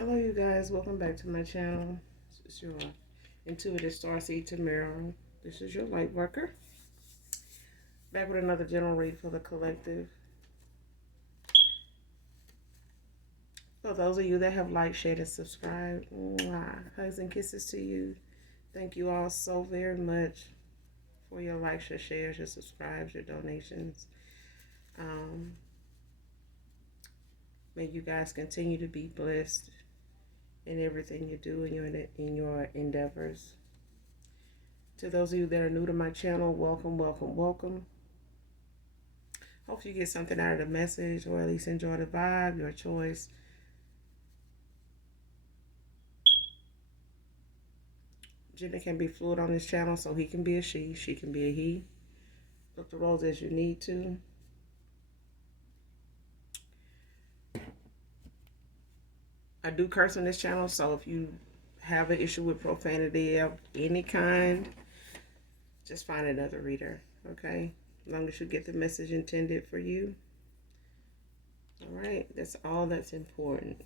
Hello, you guys. Welcome back to my channel. This is your intuitive starseed Tamara. This is your light worker. Back with another general read for the collective. For those of you that have liked, shared, and subscribed, hugs and kisses to you. Thank you all so very much for your likes, your shares, your subscribes, your donations. May you guys continue to be blessed in everything you do in your endeavors. To those of you that are new to my channel, welcome, welcome, welcome. Hope you get something out of the message, or at least enjoy the vibe, your choice. Gender can be fluid on this channel, so he can be a she can be a he. Look the roles as you need to. I do curse on this channel, so if you have an issue with profanity of any kind, just find another reader, okay? As long as you get the message intended for you. All right, that's all that's important.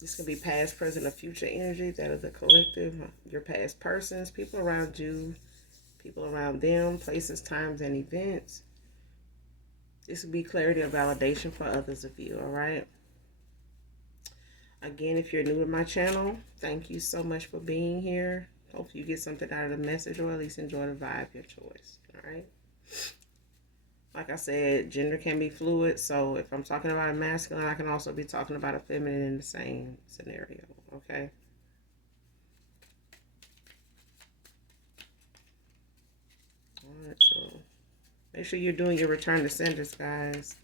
This can be past, present, or future energy. That is the collective, your past persons, people around you, people around them, places, times, and events. This will be clarity or validation for others of you, all right? Again, if you're new to my channel, thank you so much for being here. Hope you get something out of the message, or at least enjoy the vibe, your choice, all right? Like I said, gender can be fluid, so if I'm talking about a masculine, I can also be talking about a feminine in the same scenario, okay? All right, so make sure you're doing your return to senders, guys.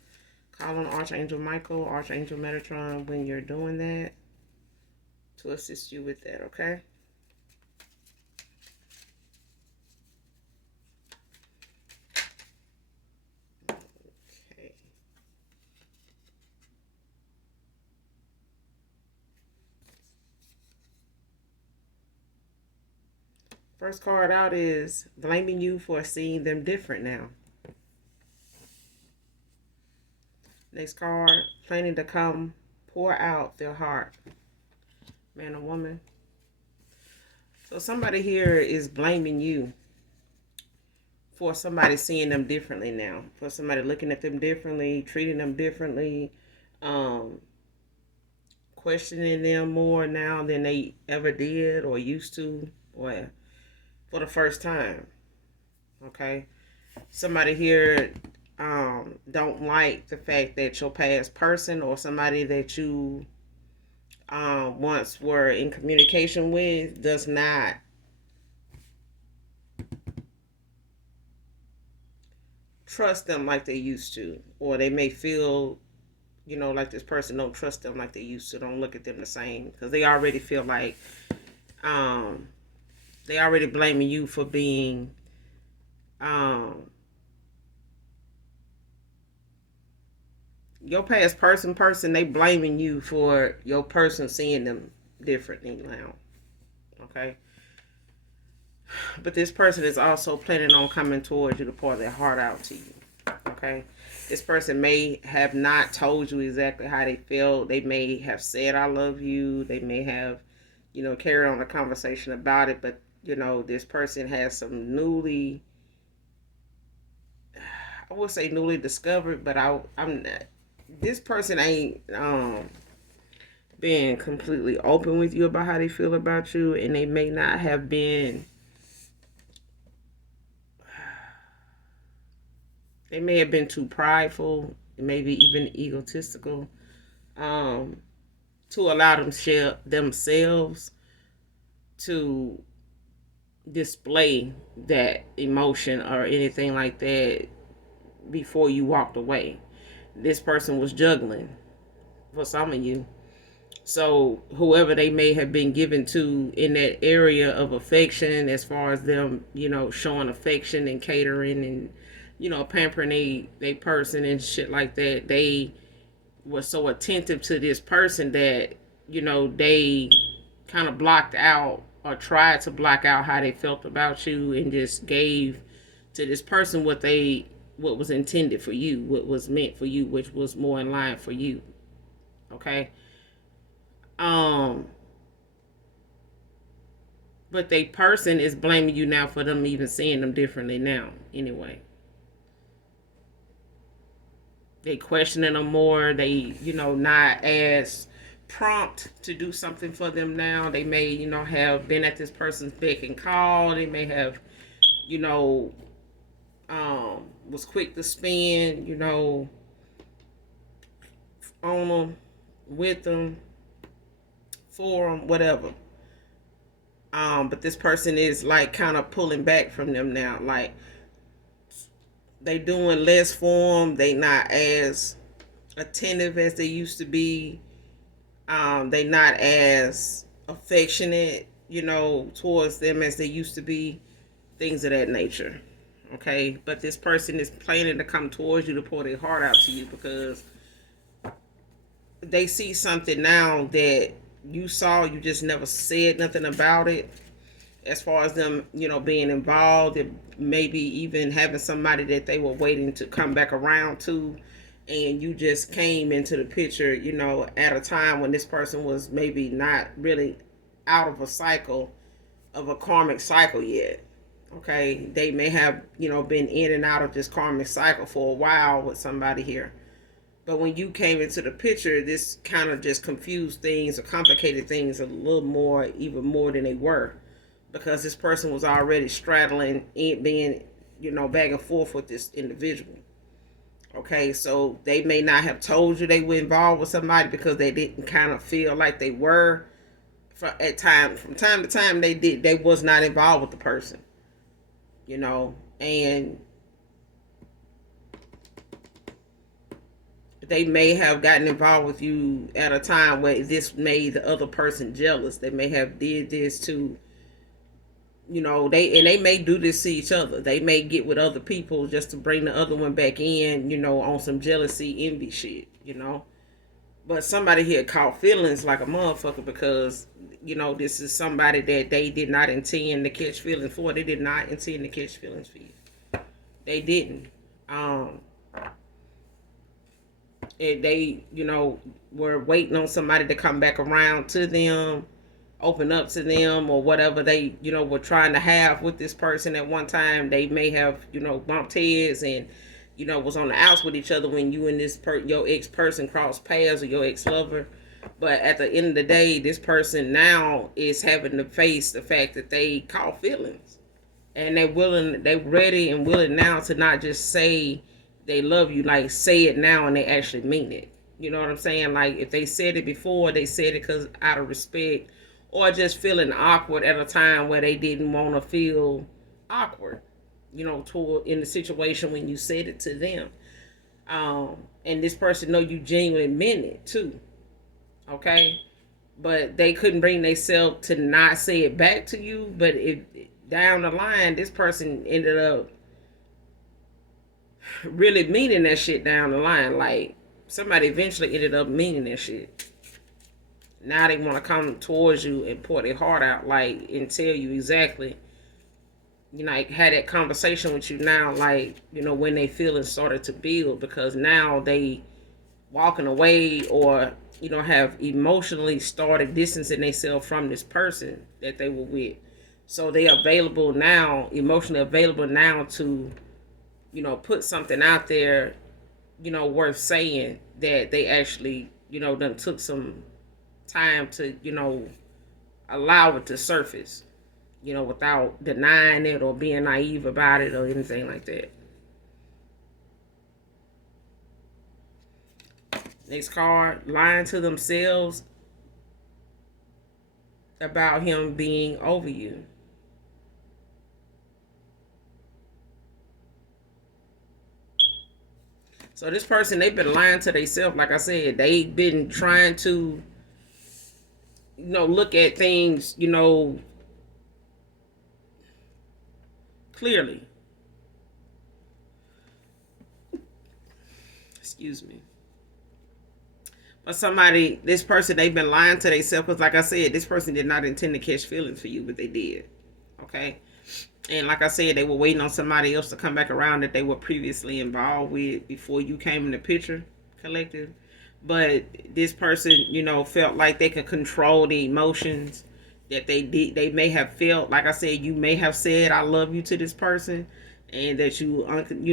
Call on Archangel Michael, Archangel Metatron when you're doing that to assist you with that, okay? Okay. First card out is blaming you for seeing them different now. Next card, planning to come pour out their heart. Man or woman. So somebody here is blaming you for somebody seeing them differently now. For somebody looking at them differently, treating them differently, questioning them more now than they ever did or used to, or for the first time. Okay? Somebody here don't like the fact that your past person or somebody that you once were in communication with does not trust them like they used to, or they may feel, you know, like this person don't trust them like they used to, don't look at them the same, because they already feel like they already blaming you for being your past person, they blaming you for your person seeing them differently now. Okay? But this person is also planning on coming towards you to pour their heart out to you. Okay? This person may have not told you exactly how they feel. They may have said, I love you. They may have, you know, carried on a conversation about it. But, you know, this person has some newly, I would say newly discovered, but I'm not. This person ain't being completely open with you about how they feel about you, and they may not have been, they may have been too prideful, maybe even egotistical, to allow themselves to display that emotion or anything like that before you walked away. This person was juggling for some of you. So whoever they may have been given to in that area of affection, as far as them, you know, showing affection and catering and, you know, pampering a person and shit like that, they were so attentive to this person that, you know, they kind of blocked out or tried to block out how they felt about you and just gave to this person what they what was intended for you, what was meant for you, which was more in line for you. Okay. Um, but the person is blaming you now for them even seeing them differently now. Anyway, they questioning them more. They, not as prompt to do something for them now. They may, have been at this person's beck and call. They may have, you know, was quick to spend, on them, with them, for them, whatever. But this person is like kind of pulling back from them now. Like they doing less for them. They not as attentive as they used to be. They not as affectionate, towards them as they used to be. Things of that nature. Okay, but this person is planning to come towards you to pour their heart out to you because they see something now that you saw, you just never said nothing about it. As far as them, being involved, and maybe even having somebody that they were waiting to come back around to, and you just came into the picture, at a time when this person was maybe not really out of a cycle, of a karmic cycle yet. Okay, they may have, been in and out of this karmic cycle for a while with somebody here. But when you came into the picture, this kind of just confused things or complicated things a little more, even more than they were. Because this person was already straddling and being, back and forth with this individual. Okay, so they may not have told you they were involved with somebody because they didn't kind of feel like they were. From time to time, they was not involved with the person, and they may have gotten involved with you at a time where this made the other person jealous. They may have did this to, they may do this to each other. They may get with other people just to bring the other one back in, on some jealousy, envy shit, But somebody here caught feelings like a motherfucker because, this is somebody that they did not intend to catch feelings for. They did not intend to catch feelings for you. They didn't. And they, were waiting on somebody to come back around to them, open up to them, or whatever they, were trying to have with this person at one time. They may have, bumped heads and, was on the outs with each other when you and your ex person crossed paths, or your ex lover. But at the end of the day, this person now is having to face the fact that they caught feelings, and they're ready and willing now to not just say they love you, like say it now and they actually mean it. You know what I'm saying? Like if they said it before, they said it because out of respect, or just feeling awkward at a time where they didn't want to feel awkward, toward in the situation when you said it to them. And this person know you genuinely meant it too. Okay, but they couldn't bring themselves to not say it back to you. But if down the line, this person ended up really meaning that shit down the line. Like somebody eventually ended up meaning that shit. Now they want to come towards you and pour their heart out, like, and tell you exactly, like, had that conversation with you now, like, when they feelings started to build, because now they walking away, or, have emotionally started distancing themselves from this person that they were with. So they available now, emotionally available now to, put something out there, worth saying, that they actually, done took some time to, allow it to surface, without denying it or being naive about it or anything like that. Next card, lying to themselves about him being over you. So this person, they've been lying to themselves. Like I said, they've been trying to, look at things, clearly. Excuse me. But this person, they've been lying to themselves because, like I said, this person did not intend to catch feelings for you, but they did. Okay. And like I said, they were waiting on somebody else to come back around that they were previously involved with before you came in the picture, collective. But this person, felt like they could control the emotions that they did. They may have felt, like I said, you may have said "I love you" to this person, and that you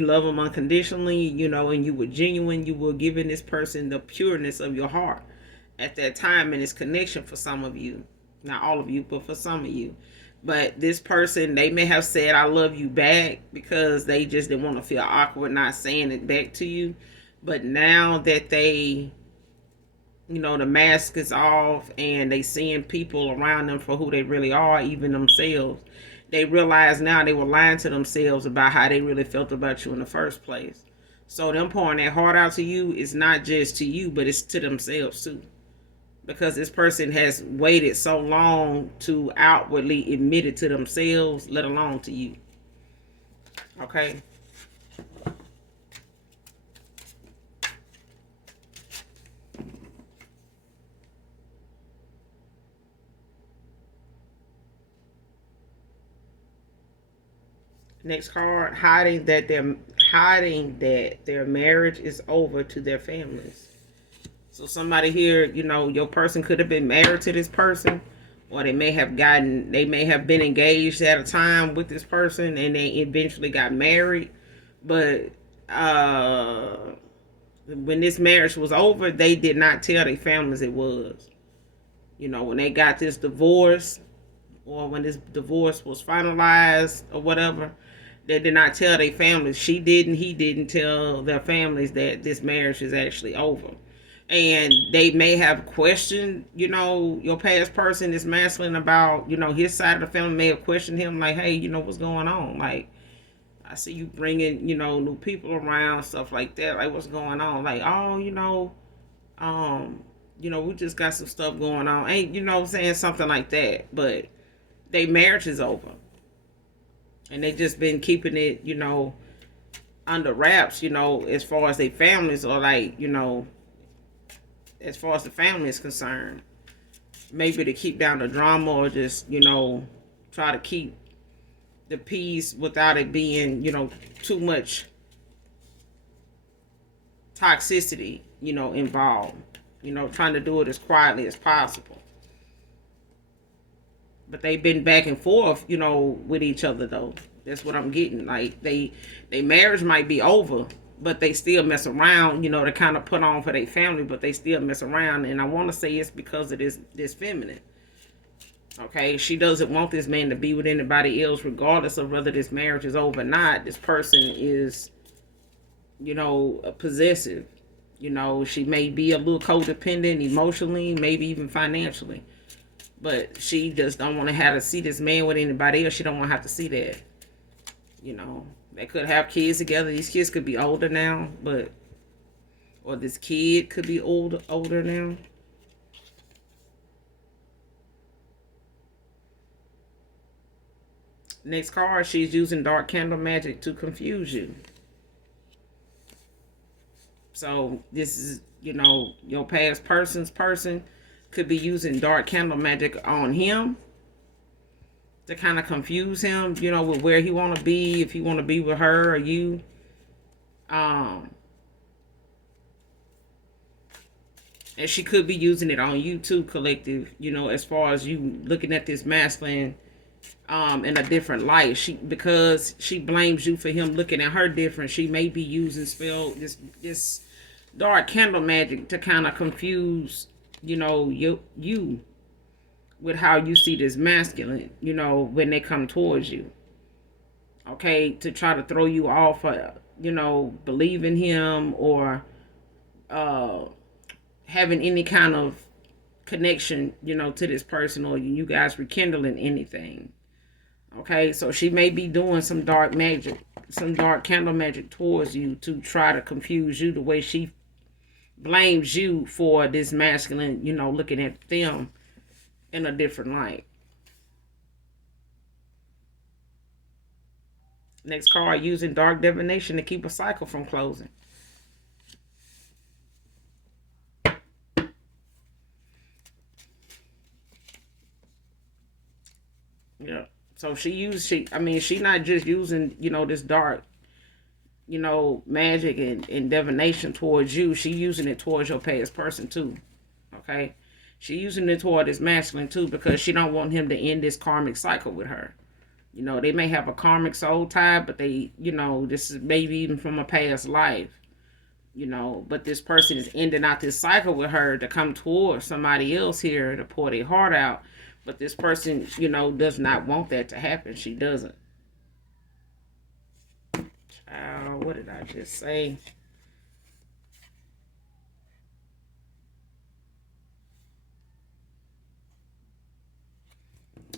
love them unconditionally, and you were genuine. You were giving this person the pureness of your heart at that time in this connection. For some of you, not all of you, but for some of you. But this person, they may have said "I love you" back because they just didn't want to feel awkward not saying it back to you. But now that they, the mask is off and they seeing people around them for who they really are, even themselves, they realize now they were lying to themselves about how they really felt about you in the first place. So them pouring their heart out to you is not just to you, but it's to themselves too, because this person has waited so long to outwardly admit it to themselves, let alone to you. Okay. Next card, hiding that their marriage is over to their families. So somebody here, your person could have been married to this person, or they may have been engaged at a time with this person and they eventually got married. But uh when this marriage was over, they did not tell their families it was. When they got this divorce, or when this divorce was finalized or whatever, they did not tell their families. He didn't tell their families that this marriage is actually over. And they may have questioned, your past person is masculine about, his side of the family may have questioned him, like, hey, what's going on? Like, I see you bringing, new people around, stuff like that. Like, what's going on? Like, oh, um, we just got some stuff going on. Ain't, saying something like that. But their marriage is over. And they just been keeping it, under wraps, as far as their families, or like, as far as the family is concerned. Maybe to keep down the drama, or just, try to keep the peace without it being, too much toxicity, involved. Trying to do it as quietly as possible. But they've been back and forth, with each other though. That's what I'm getting. Like they marriage might be over, but they still mess around, to kind of put on for their family, but they still mess around. And I want to say it's because of this feminine. Okay, she doesn't want this man to be with anybody else, regardless of whether this marriage is over or not. This person is, possessive. She may be a little codependent emotionally, maybe even financially. But she just don't want to have to see this man with anybody else. She don't want to have to see that. They could have kids together. These kids could be older now, or this kid could be older now. Next card, she's using dark candle magic to confuse you. So this is, your past person could be using dark candle magic on him to kind of confuse him, with where he want to be, if he want to be with her or you. Um, and she could be using it on you too, collective. As far as you looking at this masculine, in a different light. Because she blames you for him looking at her different. She may be using this dark candle magic to kind of confuse, you with how you see this masculine, when they come towards you. Okay, to try to throw you off, believing him, or uh, having any kind of connection, to this person, or you guys rekindling anything. Okay, so she may be doing some dark magic, some dark candle magic towards you to try to confuse you, the way she blames you for this masculine, looking at them in a different light. Next card, using dark divination to keep a cycle from closing. Yeah. So she not just using, this dark, magic and divination towards you. She using it towards your past person too. Okay? She using it toward this masculine too because she don't want him to end this karmic cycle with her. They may have a karmic soul tie, but this is maybe even from a past life. But this person is ending out this cycle with her to come towards somebody else here to pour their heart out. But this person, does not want that to happen. She doesn't. What did I just say?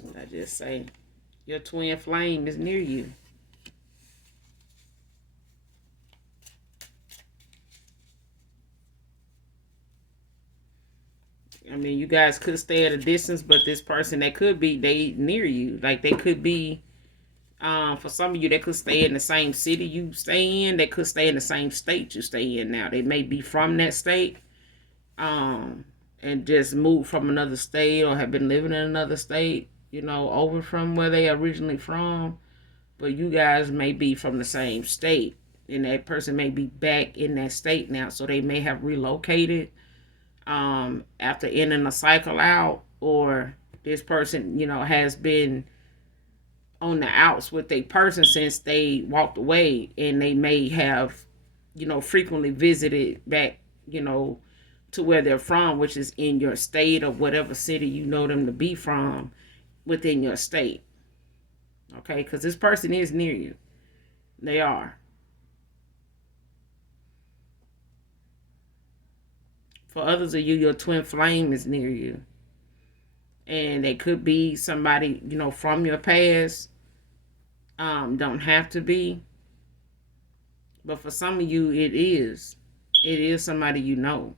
What did I just say? Your twin flame is near you. I mean, you guys could stay at a distance, but this person that could be they near you. Like they could be, for some of you, they could stay in the same city you stay in. They could stay in the same state you stay in now. They may be from that state, and just moved from another state or have been living in another state, over from where they originally from. But you guys may be from the same state, and that person may be back in that state now. So they may have relocated after ending a cycle out, or this person, has been on the outs with a person since they walked away, and they may have, frequently visited back, to where they're from, which is in your state or whatever city you know them to be from within your state. Okay, because this person is near you. They are. For others of you, your twin flame is near you. And they could be somebody, from your past. Don't have to be. But for some of you, it is. It is somebody you know.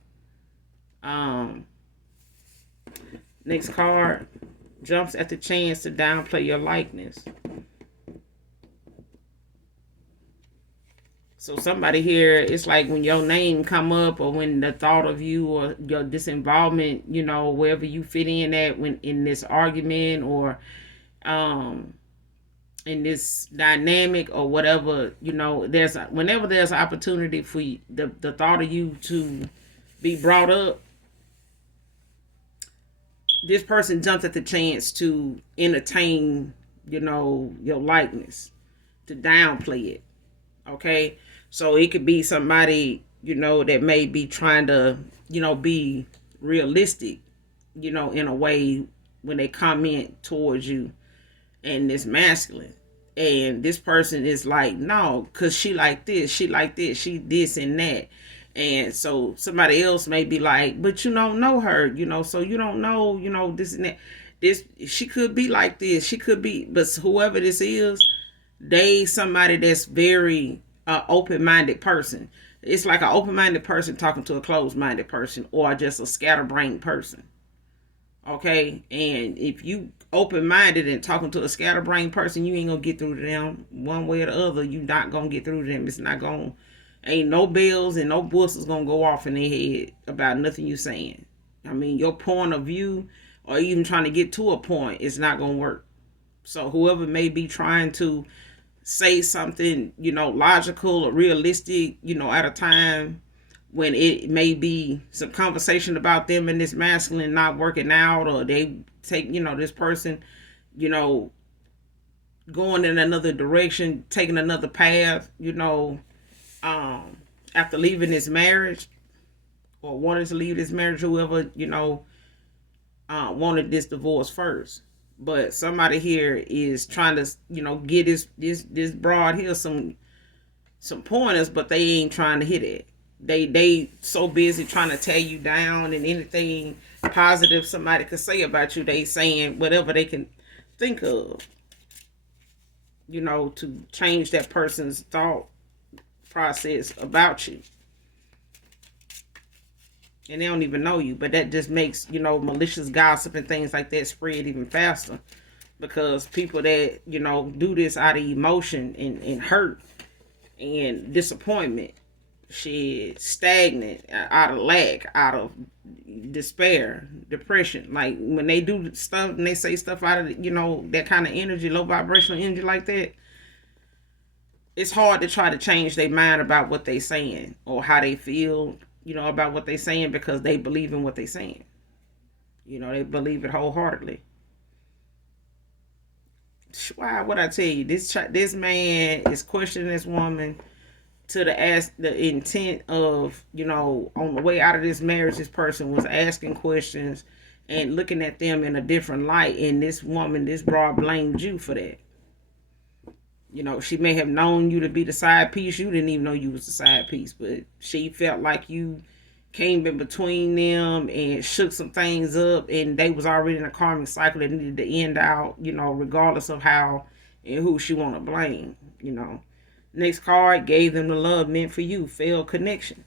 Next card, jumps at the chance to downplay your likeness. So somebody here, it's like when your name come up, or when the thought of you or your disinvolvement, wherever you fit in at when in this argument or in this dynamic or whatever, whenever there's an opportunity for you, the thought of you to be brought up, this person jumps at the chance to entertain, your likeness, to downplay it. Okay? So it could be somebody, that may be trying to, be realistic, in a way when they comment towards you and this masculine. And this person is like, no, because she like this, she this and that. And so somebody else may be like, but you don't know her, so you don't know, this and that. She could be like this, she could be, but whoever this is, they somebody that's very open-minded person. It's like an open-minded person talking to a closed-minded person, or just a scatterbrained person. Okay, and if you open-minded and talking to a scatterbrained person, you ain't gonna get through to them one way or the other. You not gonna get through to them. It's not gonna, ain't no bells and no whistles gonna go off in their head about nothing you saying. I mean, your point of view, or even trying to get to a point, is not gonna work. So whoever may be trying to say something, logical or realistic, at a time when it may be some conversation about them and this masculine not working out, or they take, this person, going in another direction, taking another path, after leaving this marriage, or wanted to leave this marriage, whoever, wanted this divorce first. But somebody here is trying to, get this broad here some pointers, but they ain't trying to hit it. They so busy trying to tear you down, and anything positive somebody could say about you, they saying whatever they can think of, to change that person's thought process about you. And they don't even know you, but that just makes, malicious gossip and things like that spread even faster, because people that, do this out of emotion and hurt and disappointment, shit, stagnant, out of lack, out of despair, depression. Like when they do stuff and they say stuff out of that kind of energy, low vibrational energy like that, it's hard to try to change their mind about what they saying or how they feel, about what they saying because they believe in what they saying. They believe it wholeheartedly. Why would I tell you this man is questioning this woman to the intent of on the way out of this marriage, this person was asking questions and looking at them in a different light, and this broad blamed you for that. She may have known you to be the side piece. You didn't even know you was the side piece, but she felt like you came in between them and shook some things up, and they was already in a karmic cycle that needed to end out, regardless of how and who she want to blame. Next card, gave them the love meant for you, failed connection.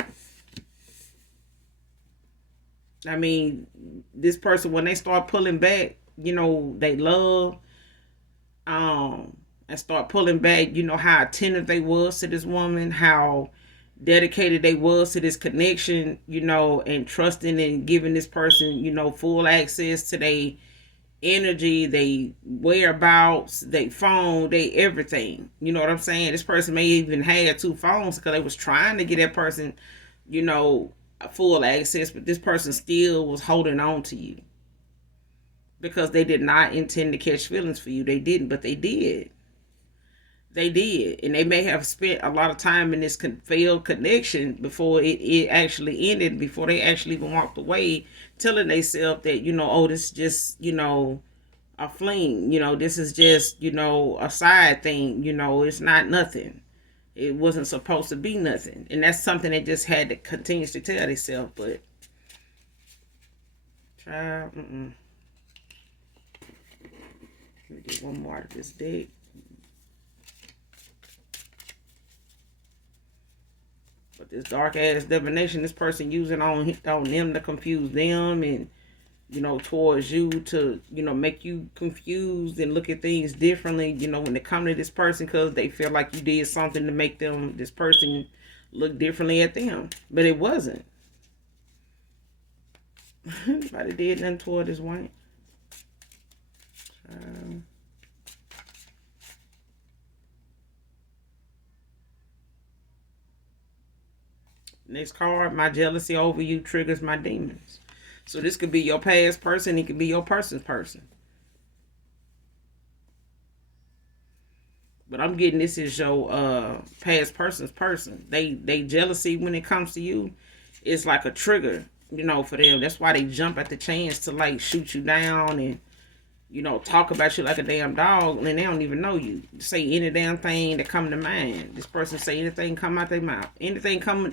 I mean, this person, when they start pulling back, they love, and start pulling back, how attentive they was to this woman, how dedicated they was to this connection, and trusting and giving this person, full access to their energy, they whereabouts, they phone, they everything. You know what I'm saying? This person may even have two phones because they was trying to get that person, full access, but this person still was holding on to you because they did not intend to catch feelings for you. They didn't, but they did. They did, and they may have spent a lot of time in this failed connection before it actually ended, before they actually even walked away, telling themselves that, oh, this is just, a fling, this is just, a side thing, it's not nothing. It wasn't supposed to be nothing. And that's something they just had to continuously tell themselves, but child, Let me get one more out of this deck. But this dark ass divination, this person using on them to confuse them and, towards you to, make you confused and look at things differently, when they come to this person because they feel like you did something to make this person look differently at them. But it wasn't. Nobody did nothing toward this white. Next card, my jealousy over you triggers my demons. So this could be your past person. It could be your person's person. But I'm getting this is your past person's person. They jealousy when it comes to you, it's like a trigger, for them. That's why they jump at the chance to like shoot you down and talk about you like a damn dog, and they don't even know you. Say any damn thing that come to mind. This person say anything come out their mouth. Anything come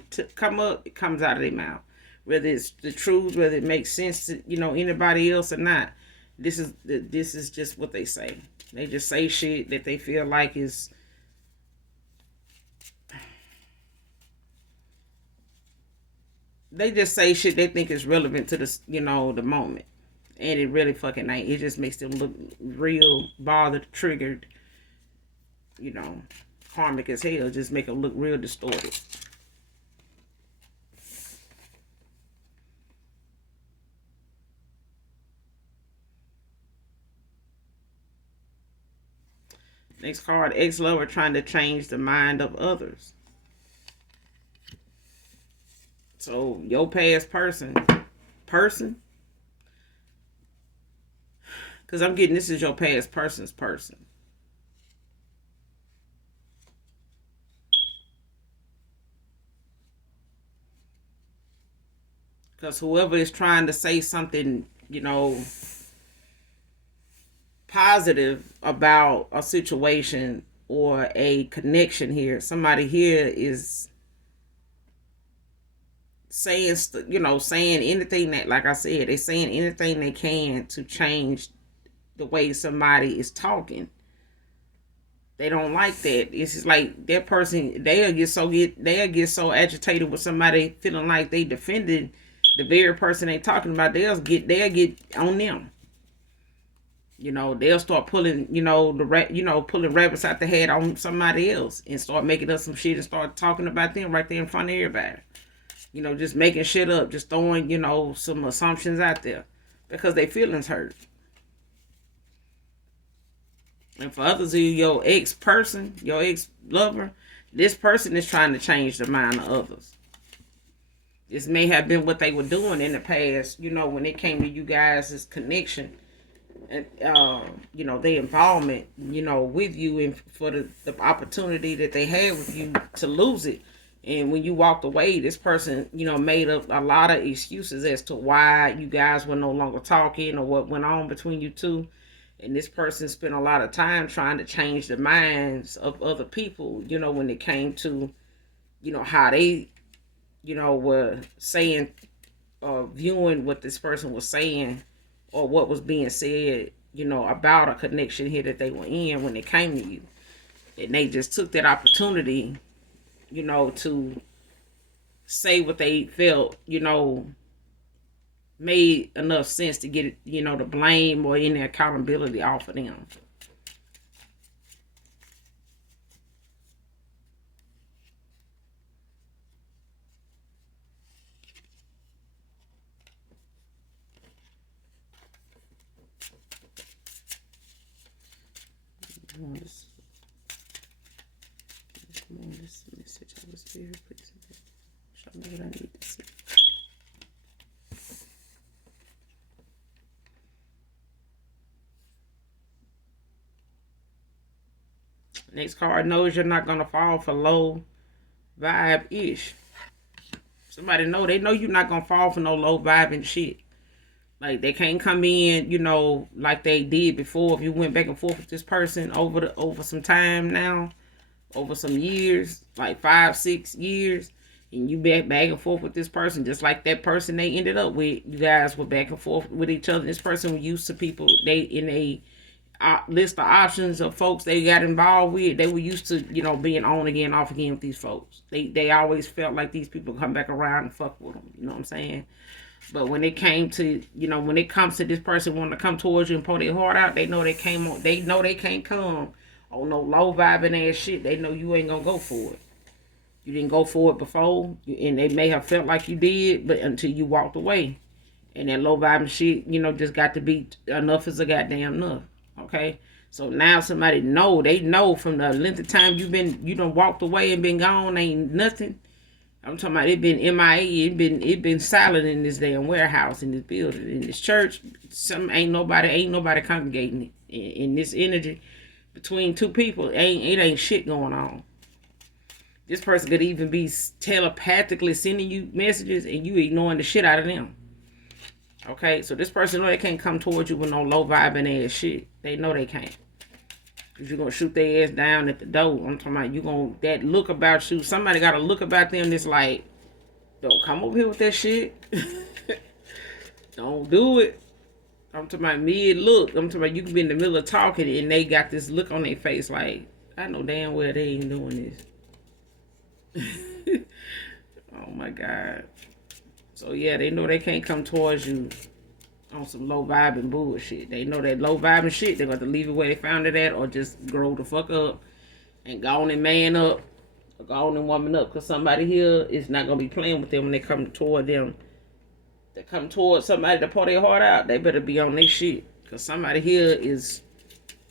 up, it comes out of their mouth. Whether it's the truth, whether it makes sense to anybody else or not. This is just what they say. They just say shit that they feel like is. They just say shit they think is relevant to the moment. And it really fucking ain't. It just makes them look real bothered, triggered, karmic as hell. Just make them look real distorted. Next card, ex-lover trying to change the mind of others. So your past person, because I'm getting this is your past person's person. Because whoever is trying to say something, positive about a situation or a connection here, somebody here is saying, saying anything that, like I said, they're saying anything they can to change the way somebody is talking. They don't like that. It's just like that person, they'll get so agitated with somebody feeling like they defended the very person they talking about. They'll get on them. They'll start pulling, pulling rabbits out the head on somebody else and start making up some shit and start talking about them right there in front of everybody. Just making shit up, just throwing, some assumptions out there because they feelings hurt. And for others of you, your ex person, your ex lover, this person is trying to change the mind of others. This may have been what they were doing in the past, when it came to you guys' connection and, their involvement, with you, and for the opportunity that they had with you to lose it. And when you walked away, this person, made up a lot of excuses as to why you guys were no longer talking or what went on between you two. And this person spent a lot of time trying to change the minds of other people, when it came to, how they, were saying or viewing what this person was saying or what was being said, about a connection here that they were in when it came to you. And they just took that opportunity, to say what they felt, made enough sense to get it, the blame or any accountability off of them. This message I was very pleased with. Show me what I need to see. Next card knows you're not gonna fall for low vibe ish. Somebody they know you're not gonna fall for no low vibe and shit. Like they can't come in, like they did before. If you went back and forth with this person over some time now, over some years, like 5-6 years, and you back and forth with this person, just like that person they ended up with. You guys were back and forth with each other. This person was used to people they in a list of options of folks they got involved with. They were used to being on again, off again with these folks. They always felt like these people come back around and fuck with them. You know what I'm saying? But when it came to, when it comes to this person wanting to come towards you and pull their heart out, they know they came on. They know they can't come on no low vibing ass shit. They know you ain't gonna go for it. You didn't go for it before, and they may have felt like you did, but until you walked away, and that low vibing shit, just got to be enough is a goddamn enough. Okay, so now somebody they know from the length of time you done walked away and been gone, ain't nothing. I'm talking about it been MIA, it been silent in this damn warehouse, in this building, in this church. Ain't nobody congregating in this energy between two people. It ain't shit going on. This person could even be telepathically sending you messages and you ignoring the shit out of them. Okay, so this person know they can't come towards you with no low vibing ass shit. They know they can't. Cause you're gonna shoot their ass down at the door. I'm talking about that look about you. Somebody got a look about them that's like, don't come over here with that shit. Don't do it. I'm talking about mid look. I'm talking about you can be in the middle of talking and they got this look on their face like, I know damn well they ain't doing this. Oh my God. So yeah, they know they can't come towards you on some low vibing bullshit. They know that low vibing shit, they're going to leave it where they found it at or just grow the fuck up and go on and man up or go on and woman up, because somebody here is not going to be playing with them when they come toward them. They come toward somebody to pour their heart out, they better be on their shit, because somebody here is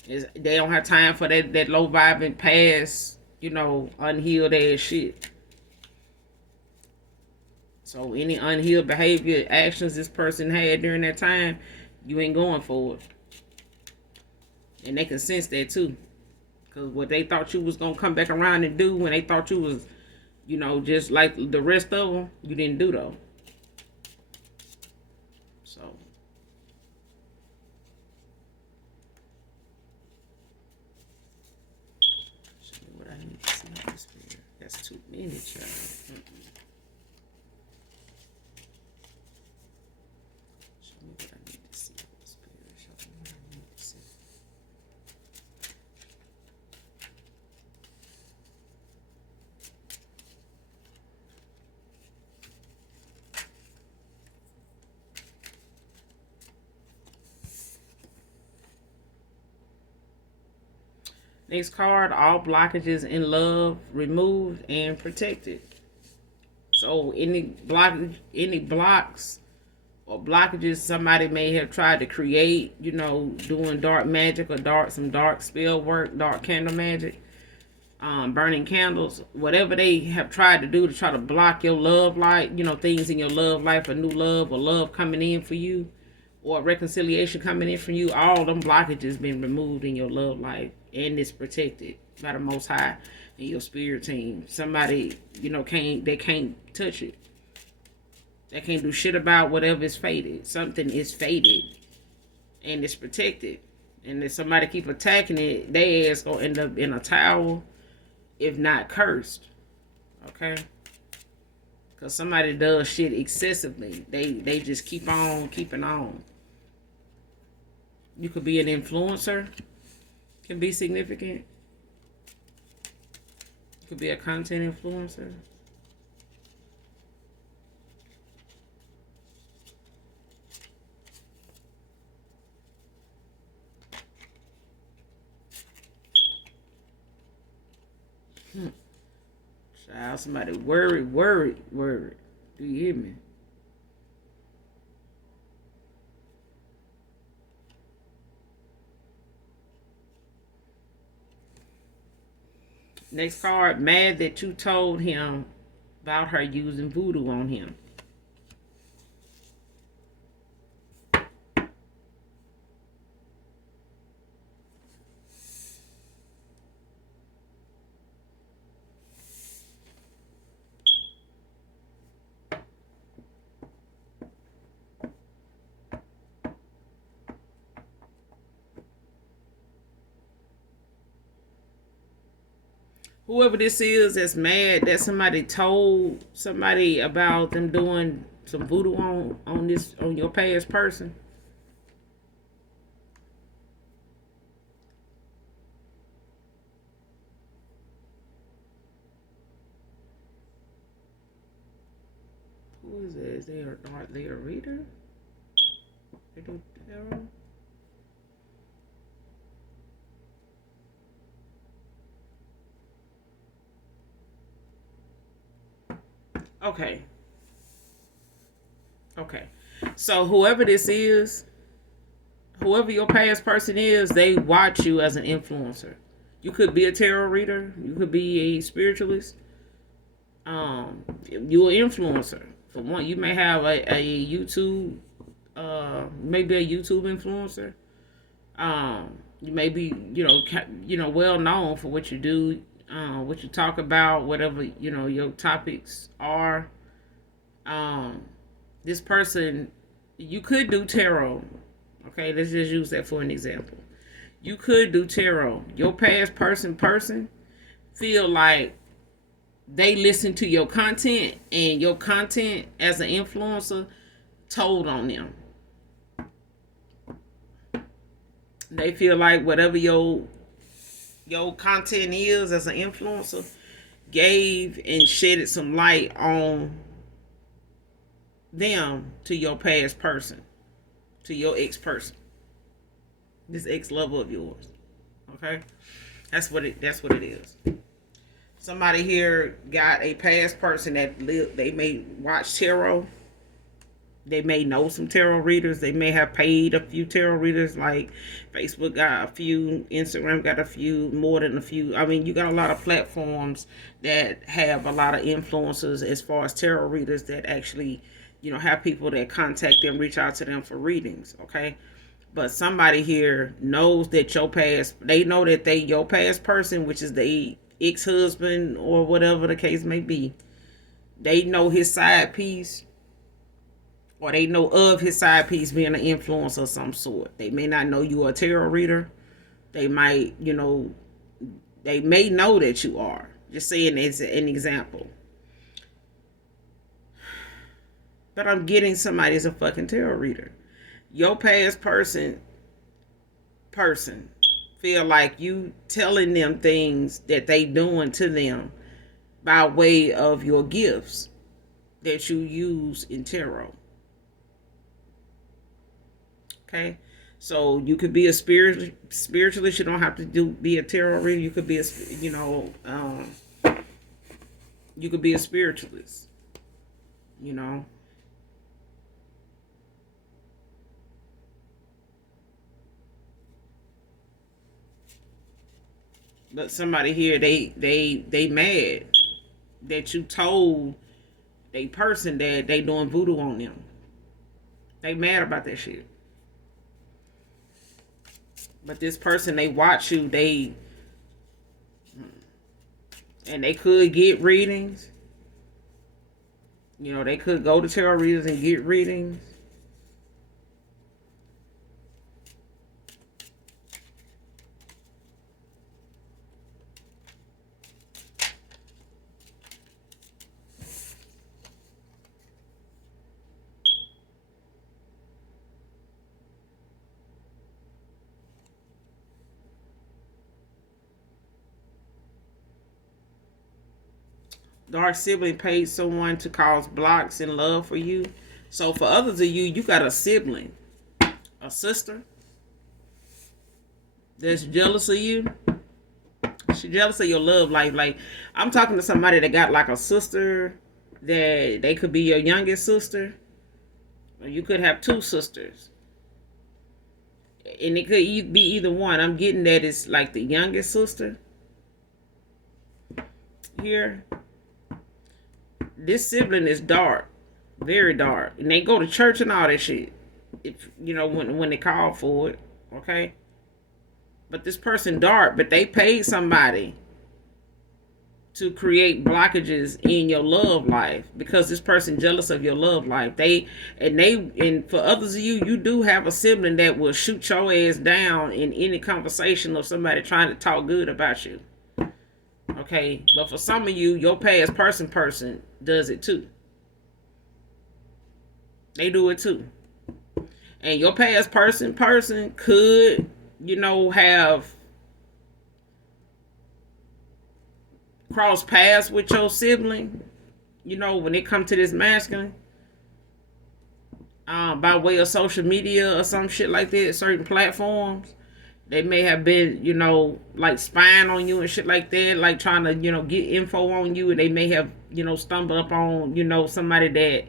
they don't have time for that low vibing past, unhealed ass shit. So any unhealed behavior, actions this person had during that time, you ain't going for it. And they can sense that too. Because what they thought you was going to come back around and do when they thought you was, just like the rest of them, you didn't do though. So. Show me what I need to see on this video. That's too many, child. Next card, all blockages in love removed and protected. So any blocks or blockages somebody may have tried to create, doing dark magic or some dark spell work, dark candle magic, burning candles, whatever they have tried to do to try to block your love life, things in your love life, a new love or love coming in for you, or reconciliation coming in from you, all them blockages been removed in your love life, and it's protected by the Most High and your spirit team. Somebody, can't touch it. They can't do shit about whatever is fated. Something is fated, and it's protected. And if somebody keep attacking it, their ass gonna end up in a tower, if not cursed. Okay? Because somebody does shit excessively. They just keep on keeping on. You could be an influencer. Can be significant. You could be a content influencer. Child, somebody worried. Do you hear me? Next card, mad that you told him about her using voodoo on him. Whoever this is that's mad that somebody told somebody about them doing some voodoo on your past person. Who is that? Is they a reader? They do tarot? Okay. Okay. So whoever this is, whoever your past person is, they watch you as an influencer. You could be a tarot reader. You could be a spiritualist. You're an influencer. For one, you may have a YouTube, maybe a YouTube influencer. You may be, well known for what you do, what you talk about, whatever your topics are. This person, you could do tarot. Okay, let's just use that for an example. You could do tarot. Your past person feel like they listen to your content, and your content as an influencer told on them. They feel like whatever your content is as an influencer gave and shedded some light on them to your past person, to your ex person, this ex lover of yours. Okay, that's what it is. Somebody here got a past person that they may watch tarot. They may know some tarot readers. They may have paid a few tarot readers. Like Facebook got a few, Instagram got a few, more than a few. I mean, you got a lot of platforms that have a lot of influencers as far as tarot readers that actually, have people that contact them, reach out to them for readings. Okay. But somebody here knows that they know that your past person, which is the ex-husband or whatever the case may be, they know his side piece, or they know of his side piece being an influencer of some sort. They may not know you are a tarot reader. They might, they may know that you are. Just saying as an example. But I'm getting somebody as a fucking tarot reader. Your past person feel like you telling them things that they doing to them by way of your gifts that you use in tarot. Okay, so you could be a spiritualist. You don't have to be a tarot reader. You could be you could be a spiritualist. you know. But somebody here, they mad that you told a person that they doing voodoo on them. They mad about that shit. But this person, they watch you, and they could get readings. You know, they could go to tarot readers and get readings. Dark sibling paid someone to cause blocks in love for you. So for others of you, you got a sibling, a sister that's jealous of you. She jealous of your love life. Like, I'm talking to somebody that got like a sister that they could be your youngest sister, or you could have two sisters, and it could be either one. I'm getting that it's like the youngest sister here. This sibling is dark, very dark, and they go to church and all that shit. If you know when they call for it, okay. But this person dark, but they paid somebody to create blockages in your love life because this person jealous of your love life. And for others of you, you do have a sibling that will shoot your ass down in any conversation of somebody trying to talk good about you. Okay, but for some of you, your past person does it too. They do it too. And your past person could, have cross paths with your sibling, when it comes to this masculine, by way of social media or some shit like that, certain platforms. They may have been, like spying on you and shit like that, like trying to, get info on you, and they may have, stumbled up on, somebody that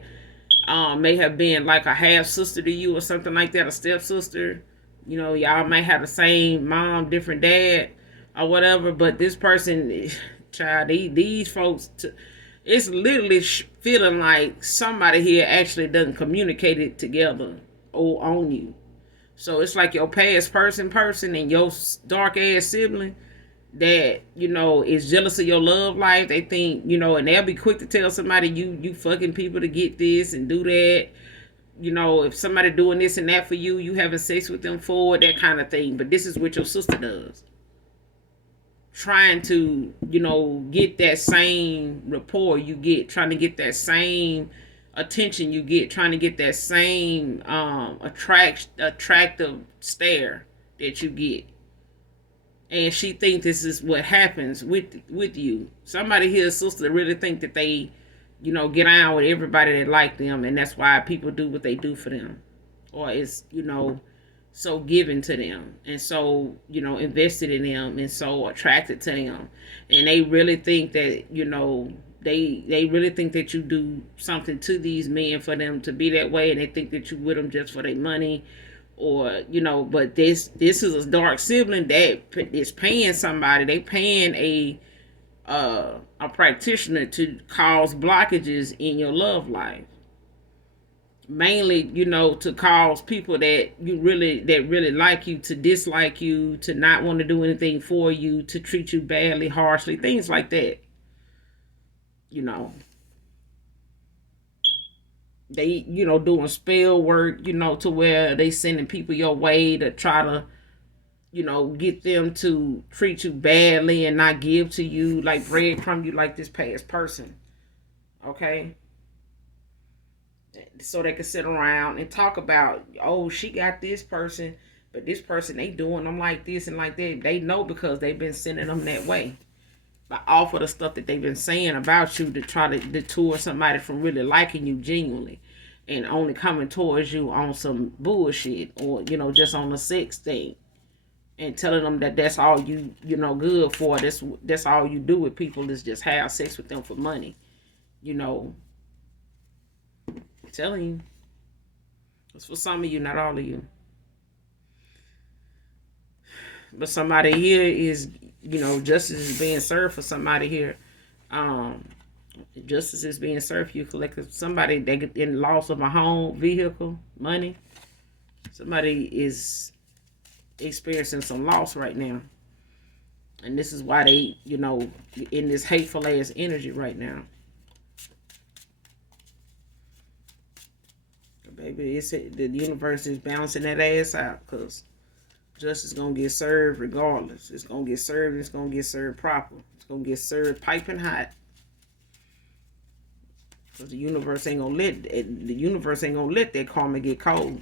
may have been like a half sister to you or something like that, a stepsister. Y'all might have the same mom, different dad, or whatever. But this person, child, these folks, it's literally feeling like somebody here actually doesn't communicate it together or on you. So it's like your past person and your dark ass sibling that is jealous of your love life. They think and they'll be quick to tell somebody you fucking people to get this and do that. If somebody doing this and that for you, you having sex with them for that kind of thing. But this is what your sister does, trying to get that same rapport you get, trying to get that same attention you get, trying to get that same attractive stare that you get. And she thinks this is what happens with you. Somebody here, sister, really think that they get on with everybody that like them, and that's why people do what they do for them, or it's so given to them, and so invested in them, and so attracted to them, and they really think that they really think that you do something to these men for them to be that way, and they think that you with them just for their money, or but this is a dark sibling that is paying somebody. They paying a practitioner to cause blockages in your love life, mainly to cause people that really like you to dislike you, to not want to do anything for you, to treat you badly, harshly, things like that. you know they doing spell work, to where they sending people your way to try to get them to treat you badly and not give to you, like bread from you, like this past person. Okay, so they can sit around and talk about, oh, she got this person, but this person, they doing them like this and like that. They know because they've been sending them that way, but off of the stuff that they've been saying about you, to try to detour somebody from really liking you genuinely, and only coming towards you on some bullshit, or just on a sex thing, and telling them that that's all good for. That's all you do with people, is just have sex with them for money. you know telling you. It's for some of you, not all of you. But somebody here is, justice is being served for somebody here. Um, Justice is being served for you, collective. Somebody they get in loss of a home, vehicle, money. Somebody is experiencing some loss right now. And this is why they, in this hateful ass energy right now. Baby, the universe is balancing that ass out because justice is going to get served regardless. It's going to get served. It's going to get served proper. It's going to get served piping hot. Because the universe ain't going to let that karma get cold.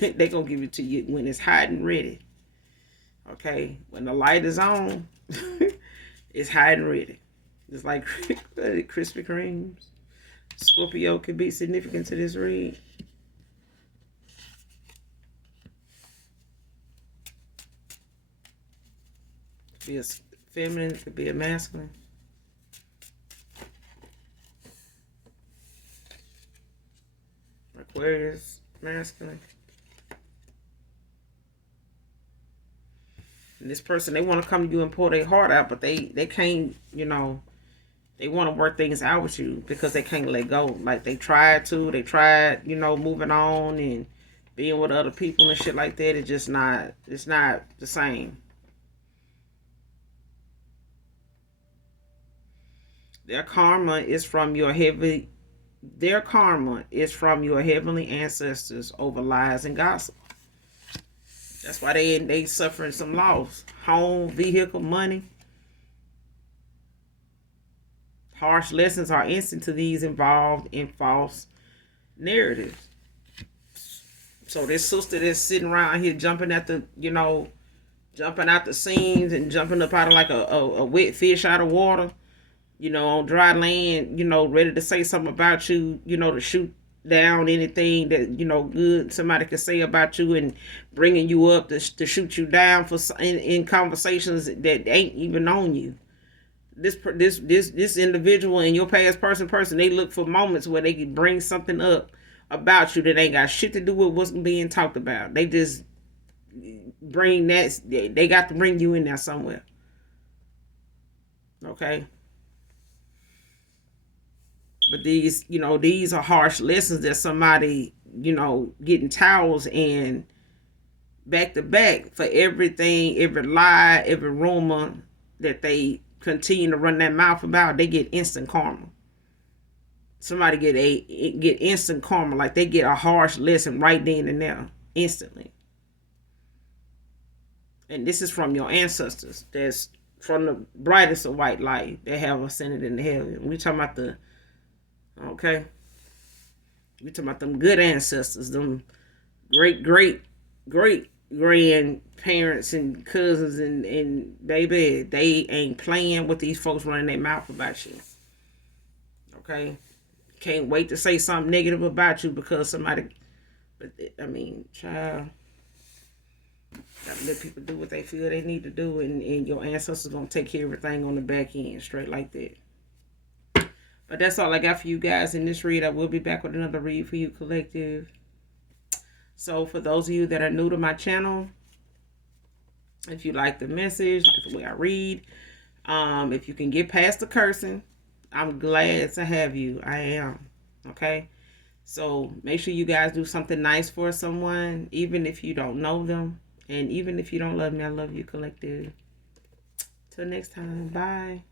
They going to give it to you when it's hot and ready. Okay? When the light is on, it's hot and ready. It's like Krispy Kremes. Scorpio could be significant to this read. Be a feminine, it could be a masculine. Aquarius, masculine. And this person, they want to come to you and pour their heart out, but they can't, they want to work things out with you because they can't let go. Like they tried, moving on and being with other people and shit like that. It's not the same. Their karma is from your heavenly ancestors over lies and gossip. That's why they suffering some loss. Home, vehicle, money. Harsh lessons are instant to these involved in false narratives. So this sister that's sitting around here jumping at the, jumping out the seams and jumping up out of like a wet fish out of water. On dry land, ready to say something about you, to shoot down anything that, good somebody could say about you and bringing you up to shoot you down in conversations that ain't even on you. This individual and your past person, they look for moments where they can bring something up about you that ain't got shit to do with what's being talked about. They just bring that, they got to bring you in there somewhere. Okay? But these are harsh lessons that somebody, getting towels and back to back for everything, every lie, every rumor that they continue to run their mouth about, they get instant karma. Somebody get instant karma, like they get a harsh lesson right then and there, instantly. And this is from your ancestors. That's from the brightest of white light. They have ascended into heaven. We talking about okay? We talking about them good ancestors, them great grandparents and cousins and baby, they ain't playing with these folks running their mouth about you. Okay? Can't wait to say something negative about you because somebody, but I mean, child, gotta let people do what they feel they need to do, and your ancestors gonna take care of everything on the back end, straight like that. But that's all I got for you guys in this read. I will be back with another read for you, collective. So for those of you that are new to my channel, if you like the message, like the way I read, if you can get past the cursing, I'm glad to have you. I am. Okay? So make sure you guys do something nice for someone, even if you don't know them. And even if you don't love me, I love you, collective. Till next time. Bye.